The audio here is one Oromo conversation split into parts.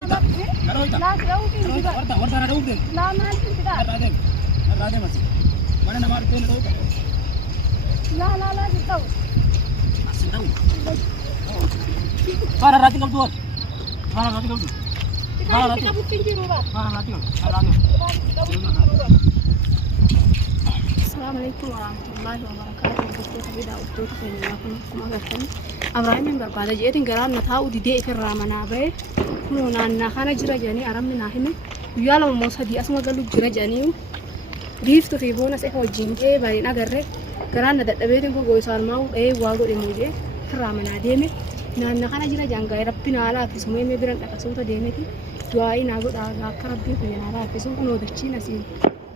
لا تروحين كذا. ورد أنا دوب دين. لا ما أنت كذا. الرادة مسي. ما أنا ما أعرف دين دوب. لا جدّو. سندو. فارا راتي قبل دور. فارا راتي قبل. فارا راتي. Kita buktiin jiru ba? فارا راتي قبل. فارا راتي. Assalamualaikum warahmatullahi wabarakatuh. Dokter bida uktu kene nakun kuma gatan. Abrahim barbada jeetin garan na taa'u didee ifirraa manaa bahe. Kuno naannaa kana jira jedhanii aramni naa hime. Guyyaa lama moo sadii asuma galu jira jedhanii. Giiftuu fi boonas efa wajjin ga'ee baay'een agarre. Garaan na dadhabeetiin kun goisaan maa'u dha'ee waa godhe muujee ifirraa manaa deeme. Naannaa kana jira jangaa rabbi naa laaffisumee mee biran dhaqasuuta deemeti. Du'aa'ii naa godhaa akka rabbiin kun naa laaffisuun kun odachiin asii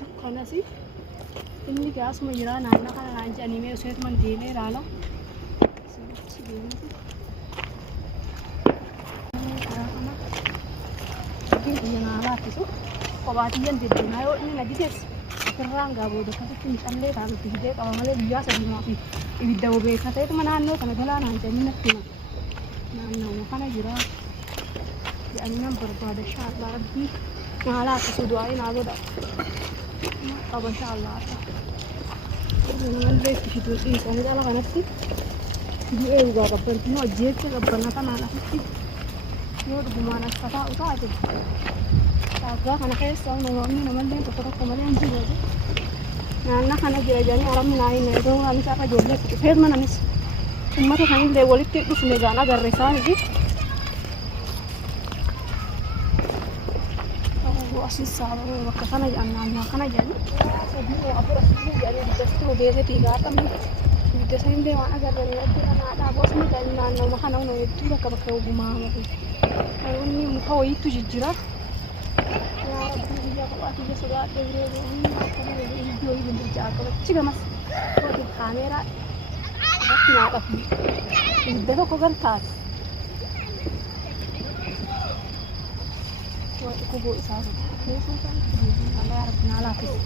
dukkan asii. Inni gaasuma jira naannoo kana naan jedhanii mee useetuman deemee ilaala. Rabbiin kiyya naa laaffisu kophaatiyyan deddeemaa yoo inni na didees ofirraan gaabooda akkasitti miidhamlee taatutti hidhee qaba malee guyyaa sadiimaa fi ibidda bobeessa ta'etuma naannoo kana galaa naan jedhanii natti hima. Naannoo kana jira jedhanii nan barbaada inshaallah rabbii naa laaffisu du'aa'ii naa godha. Qaba inshaallah. Namallee itti fiduu dhiisanii dhala kanatti du'ee dhugaa qabbanti moo ajjeecha qabbanata naan asitti yoo dhugumaan akka taa'u taate dhaabaa kana keessa namoonni namallee tokko malee hin jiru. Naannoo kana jira jedhanii aramni naa hin eeguu anis akka ijoollee itti dhufeet mananis uummata kanillee walitti dhufne gaan agarre isaaniif. Asis sababa bakka kana jedhan naannoo kana jedhanii sadii afur asii jedhanii biddastuu ogeessetii gaafamni biddasanii waan agarranii adda naadhaa bosni kan naannoo kana hunoo hedduu bakka ogumaa mafi wanni muka wayiitu jijjira yaa rabbii biyya kophaatti ija sodaadhee biree jedhanii akkana iddoo wayii bindirjaa qabachi gamas yookiin kaameeraa irratti naa qabu ibidda tokko gartaati. Kubu isaati. Keessaa kan Allah ya Rabbi naala kee.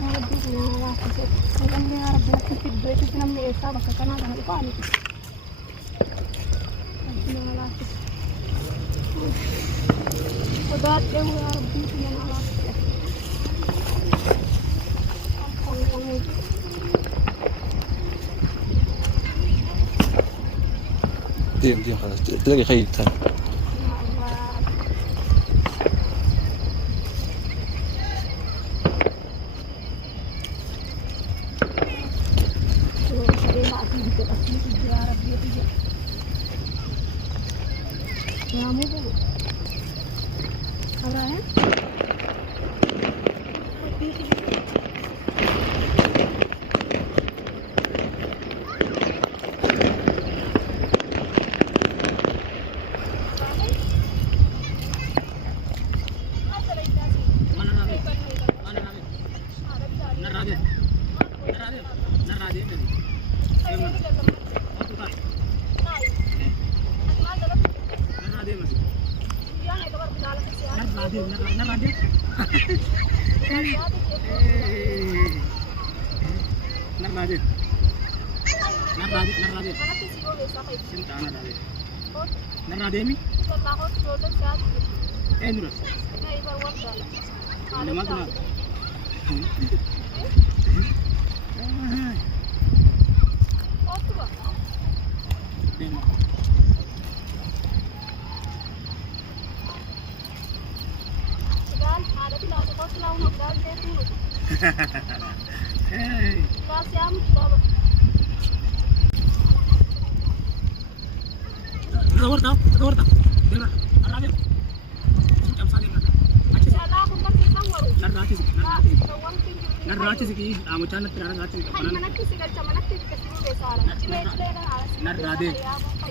Ya Rabbi naala kee. Namni ya Rabbi nakki fiddee itti namni eessaa bakka kanaa kana dhufaa miti. Naala kee. Sodaadhee ya Rabbi naala kee. دي خلاص تلاقي خيط ثاني. Narrademi? Endros. Ada mana? Narraati siki amuchaan natti narraati kana manatti sigalcha manatti kasiru beesala narraade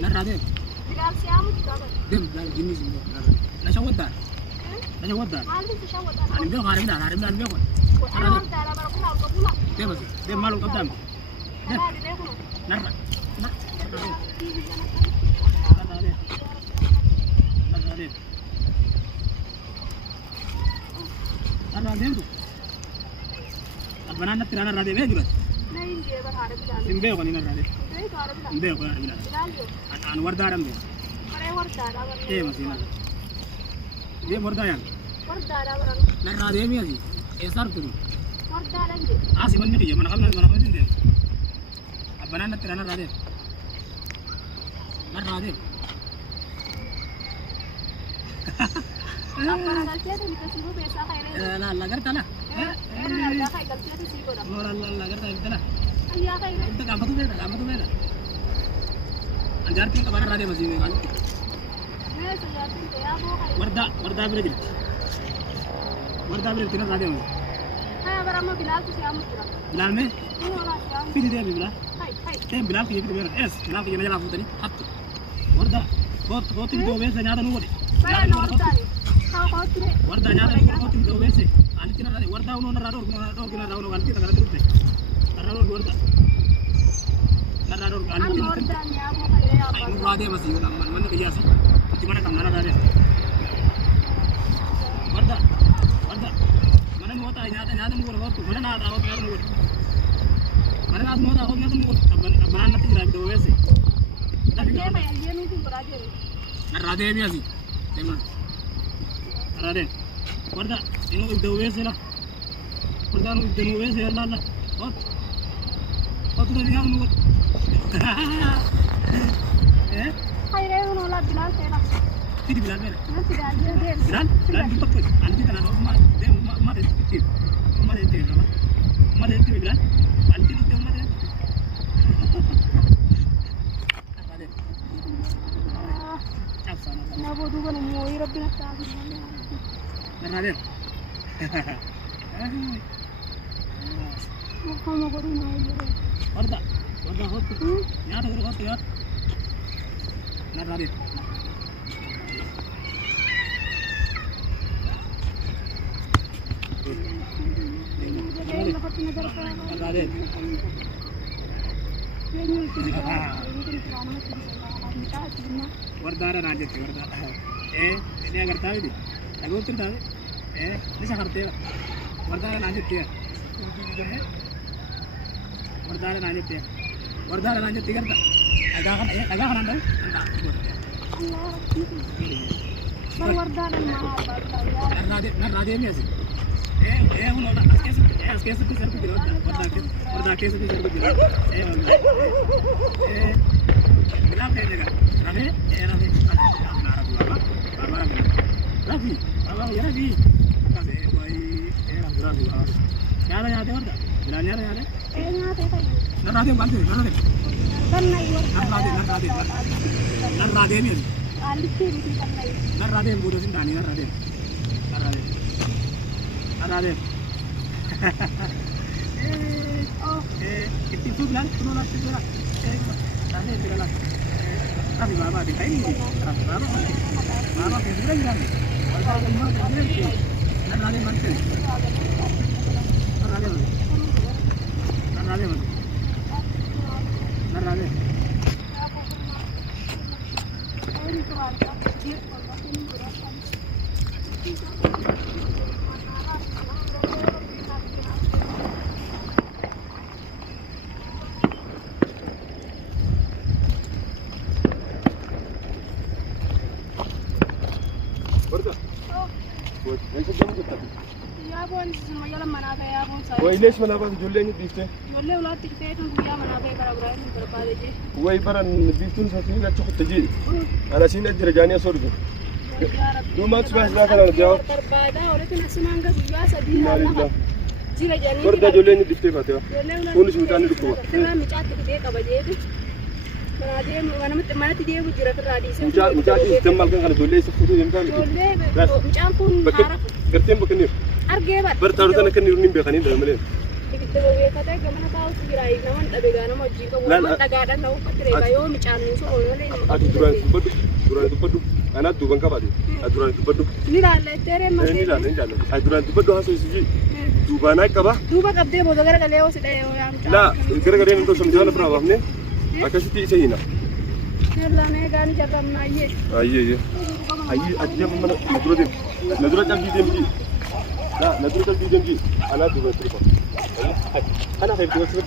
narraade bilaasi amu kitaba dem bilaasi jinni jinni na shawadda hali si shawadda ani be harim dar be ko ana dara bara kula ko kula dem malum qabdam dem narra narraade Banana tirana rade be jurat. Nahi je barhare bilal. Simbe ko ni rade. Simbe ko rade bilal. Simbe ko rade bilal. An wardaram be. Pare deema siina deem wardaayan narraa deemii asii eessaa dhuftu asii manni kiyya mana qabna deem abbanaan natti narraa deem la garta la la garta la انت قام فتو بيدا انجار كي كبار رادي مسجد में वर्दा ब्रिज तीन रادे में हां बराबर बिलाल तो श्याम पूरा बिलाल में फिर दे बिलाल ते बिलाल की भी मेरा एस बिलाल की नजर आफू तनी हत वर्दा बहुत दो वे से ज्यादा नुगो वर्दा ज्यादा बहुत दो वे से आनी तीन रادे वर्दा उन्होंने राडो की ना राडो गलती तक करते थे राडो वर्दा राडो गलती ay rade masih udah mana kerja sih di mana kamu nara rade warda mana mau tahu nyata mau waktu mana nada waktu nyata mau mana nada mau tahu nyata mau mana nanti jadi dua sih tapi dia nunggu berade rade ini sih teman rade warda ini dua sih lah warda nunggu dua sih lah oh tuh dia nunggu Hai reo nola Bilal tela. Tidak Bilal mana? Nanti aja deh. Bilal di tempat. Nanti kan ada rumah. Dia rumah ada itu. Rumah ada itu. Rumah ada itu Bilal. Nanti di rumah ada. Ada. Cap sana. Na bodu kan mau irap bin tak. Ada. Kamu bodu mau irap. Warda hotu. Nyata hotu ya. Narade. Narade. Wardara najat warda. Ini agar tahu ini. Lagu itu tahu. Ini sangat tahu. Wardara najat dia. Wardara najat dia. Wardara najat tiga tak. Agak kan anda? Berwardaran mahal banget. Narade ini sih. Uno lah. Kes bisa pergi warda kes bisa pergi. Berapa ini kan? Rade. Rafi. Abang ya Rafi. Kasih bayi. Rafi. Nyala warda. Bilanya nyala. Nyata tadi. Narade bantu. Narade. Karena Narade ini. Alif ini karena Narade yang bodoh sih Dani Narade. Itu bilang turun lah. Narade bilang. Tapi bapa di kain ini. Bapa kesulitan kan? Bapa cuma kesulitan. Narade bantu. Narade. ليش ما نبغى جولين بيفته؟ جولين ولا تكتير ويا ما نبغى برا بربادة جي. وين برا بيفتون ساتين لا تأخذ تجيل. أنا سين أجر جاني أصورك. دو ما تسمع ذاك أنا جاو. بربادة ولكن أسمع عنك ويا سبيل الله. جيل جاني. برا جولين بيفته فاتوا. كونش مكان الكوا. كنا مجات كده كبجيد. mana tidak bujur ke radis. Muncak istimal kan kalau jolly sesuatu yang kan. Jolly, muncak pun harap. Kertem bukan ni. Argebat. Bertarutan kan ni bekan ini dalam ni. Kita boleh kata gimana tahu sirai, namun tak begana mau jika mau tagadan tahu patri bayo muncak ni so orang ni. Duran itu padu. Anak tu bangka padu. Duran itu padu. Ni lah tere masih. Ni lah. Duran itu padu hasil sih. Duba naik kaba? Duba kabde bodoh gara-gara leo sih dah yang. Lah, gara-gara yang tu semua pernah ni. Akasih ti saya ina. Kerana kan jatuh naik. Iya. Ayi aja mana nadura jam di demki. Nah, nadura jam di demki. Anak dua terus. Anak saya dua terus.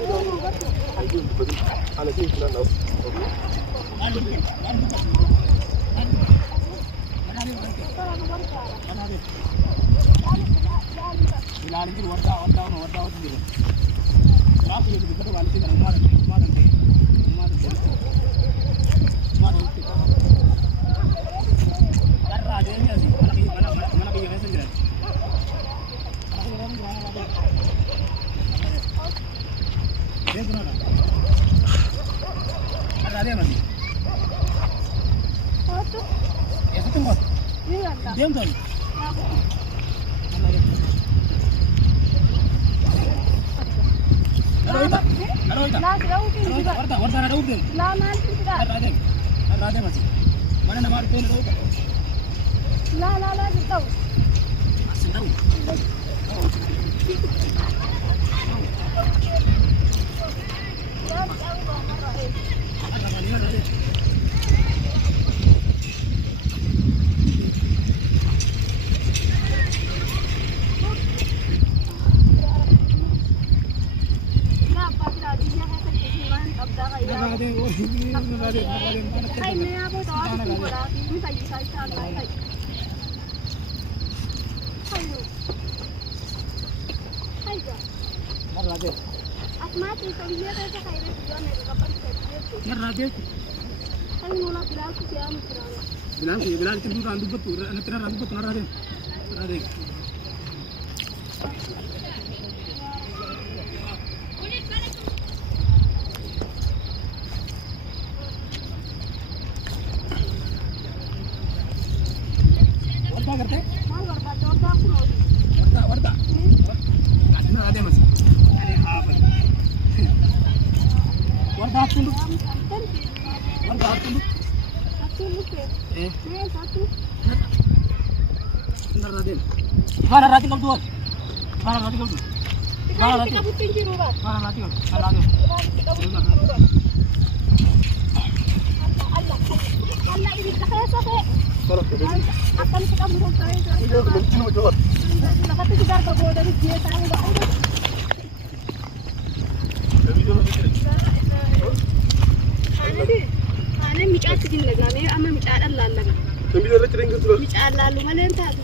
Anak sih sudah tahu. Diam tuh. لا تلوثي لا ما انت لا لا لا تلوث Bilal itu bukan randu betul, anak tera randu betul Raden. Raden. Warta करते? हाँ वर्ता जोरता कुछ Warta, warta. Kasih Raden masih. Aduh, apa? Warta tunduk. Warta tunduk. satu Benar Raden. Mana Raden kamu tuh? Mana Raden kamu tuh? Mana Raden? kamu tinggi rumah Mana Raden kamu? Mana Raden? Allah ini saya sampai Kalau akan kita buruk saya itu belum jawab. kata kita bawa dari dia tahu enggak Video أنا مش عارفة إنك أنا أما مش عارفة لا لا Video lecturing itu. مش عارفة لا لا ما لين تعرف